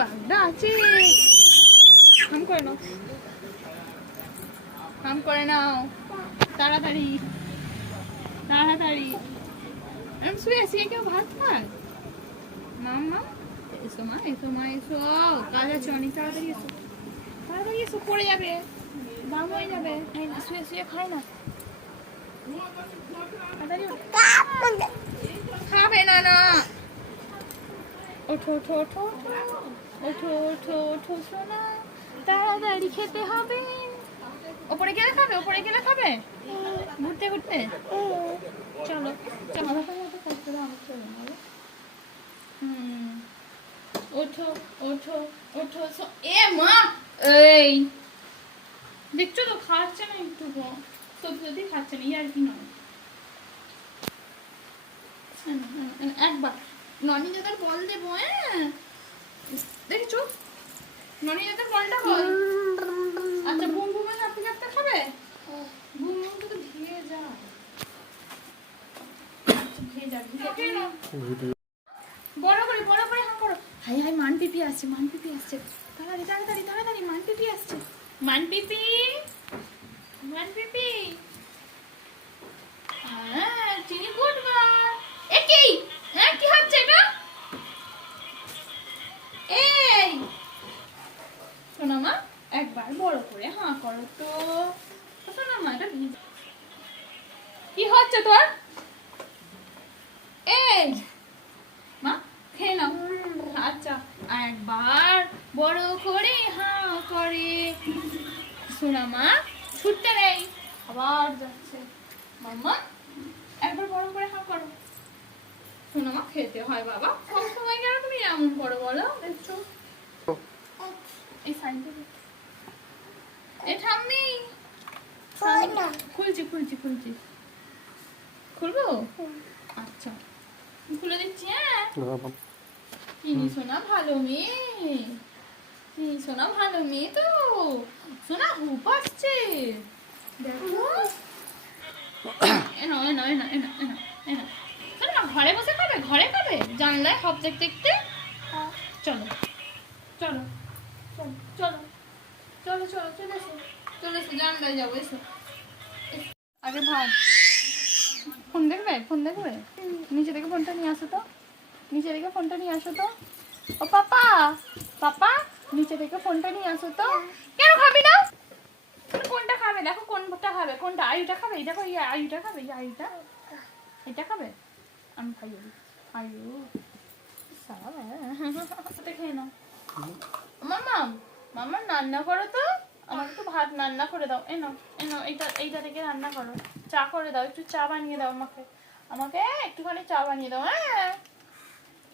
বাগদা আছে। কাম করে নাও, কাম করে নাও, তাড়াতাড়ি তাড়াতাড়ি। আমি শুয়ে আছি, কেউ ভাত খায়? মামা এসো, মা এসো, মা এসো, কাজ আছে অনেক, তাড়াতাড়ি এসো, তাড়াতাড়ি এসো, পড়ে যাবে, দাম হয়ে যাবে। শুয়ে শুয়ে খাই না, খাবে না না। ওঠো ওঠো ওঠো ওঠো ওঠো ওঠো সোনা, তাড়াতাড়ি খেতে হবে। ওপরে গেলে খাবে, ওপরে গেলে খাবে, ঘুরতে ঘুরতে। চলো চলো, ওঠো ওঠো ওঠো। এ মা, এই দেখছো তো খাচ্ছে না একটু, সত্যি সত্যি খাচ্ছে না, আর কি নয়। একবার ননি দাদার বল দেবো, হ্যাঁ দেখছো ননি দাদার বলটা বল। আচ্ছা বুম বুমের আপনি একটা খাবে? বুম বুম তো ধুয়ে যা, ধুয়ে যা, বড় করে হাঁ করো। হাই হাই, মান পিপি আসছে, মান পিপি আসছে, তাড়াতাড়ি তাড়াতাড়ি তাড়াতাড়ি, মান পিপি আসছে, মান পিপি, মান পিপি। হ্যাঁ চিনি গুডবা। এ কি, হ্যাঁ কি হচ্ছে এটা? এই শোনো মা, একবার বড় করে হাঁ করো তো। শোনো মা, এটা কি হচ্ছে তোর? এই মা খেয়ে নাও। আচ্ছা একবার বড় করে হাঁ করে। শোনা মা, ছুটতে নেই, আবার যাচ্ছে। মাম্মা একবার বড় করে হাঁ করো। শোনো মা, খেতে হয় বাবা, সব সময় কেন তুমি এমন করো বলো? দেখছো এই সাইড থেকে, এই ঠাম্মি খুলছি খুলছি খুলছি, খুলবো? আচ্ছা খুলে দিচ্ছি। হ্যাঁ চিনি সোনা ভালো মেয়ে, চিনি সোনা ভালো মেয়ে তো। সোনা হুপ আসছে, দেখো। এনো এনো এনো এনো এনো এনো। শোনো ঘরে বসে খাবে, ঘরে খাবে, জানলায় সব দেখতে দেখতে। চলো চলো চলো চলো চলো চলো, চলে এসো, চলে এসো, জানলায় যাবো, এসো। আগে ভাত, ফোন দেখবে, ফোন দেখবে, নিচে থেকে ফোনটা নিয়ে আসো তো, নিচে থেকে ফোনটা নিয়ে আসো তো। ও পাপা, পাপা নিচে থেকে ফোনটা নিয়ে আসো তো। কেন খাবি না? কোনটা খাবে দেখো, কোনটা খাবে, কোনটা? আয়ুটা খাবে, এই দেখো, এই আয়ুটা খাবে, এই আয়ুটা, এটা খাবে। আমি খাইয়ে দিই, আয়ু সাথে খেয়ে নাও। মামা, মামা রান্না করো তো, আমাকে একটু ভাত রান্না করে দাও। এনো এনো, এইটা থেকে রান্না করো, চা করে দাও, একটু চা বানিয়ে দাও আমাকে, আমাকে একটুখানি চা বানিয়ে দাও। হ্যাঁ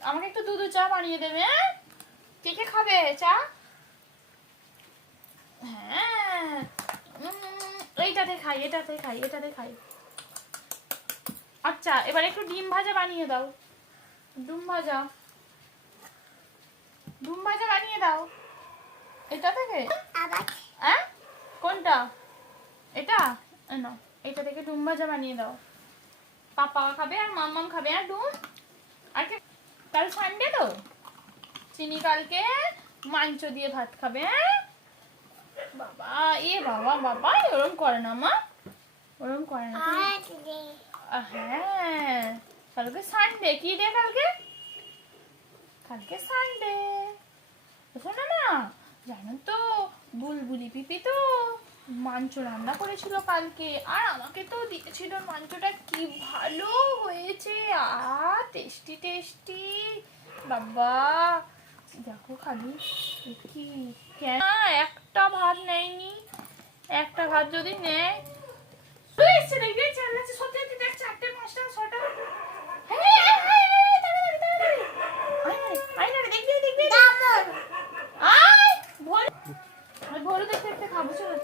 আমাকে একটু দুধ চা বানিয়ে দেবে। হ্যাঁ কে কে খাবে চা? হ্যাঁ এইটাতে খাই, এটাতে খাই, এটাতে খাই। আচ্ছা এবার একটু ডিম ভাজা বানিয়ে দাও, ডিম ভাজা, ডিম ভাজা বানিয়ে দাও। এটা থেকে, হ্যাঁ কোনটা? এটা না, এটা থেকে ডিম ভাজা বানিয়ে দাও। পাপা খাবে আর মাম্মাম খাবে আর ডিম। আর কে? কাল সানডে তো, চিনি কালকে মাংস দিয়ে ভাত খাবে। বাবা এ বাবা, বাবা ওরম করে না মা, ওরম করে না। হ্যাঁ কালকে সানডে, কি ডে কালকে? কালকে সানডে। শোনো না, জানো তো বুলবুলি পিপি তো মাংস রান্না করেছিল কালকে, আর আমাকে তো দিয়েছিল। মাংসটা কি ভালো হয়েছে, আর টেস্টি টেস্টি। বাবা দেখো খালি কি, কেন একটা ভাত নেয়নি? একটা ভাত যদি নেয়, এসছে দেখবি, চালাচ্ছে সত্যি দেখ, 4টে 5টা 6টা। ভোলু দেখতে দেখতে খাবো, চলো।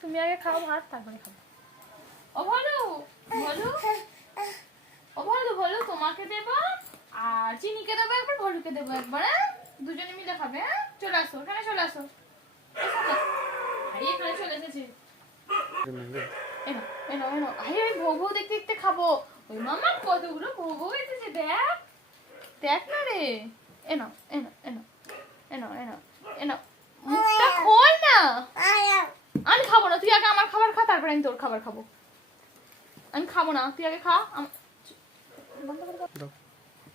তুমি আগে খাও ভাত, তারপরে খাবো। ও ভোলু, ভোলু, ও ভোলু, ভোলু তোমাকে দেবো আর চিনিকে দেবো একবার, ভোলুকে দেবো একবার। হ্যাঁ দুজনে মিলে খাবে। হ্যাঁ চলে আসো, এখানে চলে আসো, এখানে চলে এসেছি। এনো এনো আরে আমি ভৌ ভৌ দেখতে দেখতে খাবো। ওই মামা কতগুলো ভৌ ভৌ এসেছে দেখ, দেখ না রে। এনো এনো এনো এনো এনো এনো মুখটা খোল না। আমি খাবো না, তুই আগে আমার খাবার খা, তারপরে আমি তোর খাবার খাবো। আমি খাবো না, তুই আগে খা।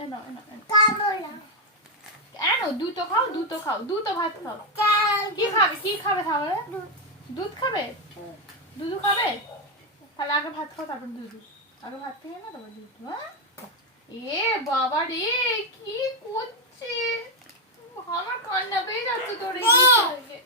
এনো এনো এনো এনো দুটো খাও, দুটো খাও, দুটো ভাত খাও। কি খাবে, কি খাবে তাহলে? দুধ খাবে, দুধ খাবে? তাহলে আগে ভাত খাও, তারপর দুধ। আগে ভাত খেয়ে না তারপর দুধ। হ্যাঁ এ বাবা রে, কি করছে? আমার কান্না পেয়ে যাচ্ছে তোর এই বিষয়ে।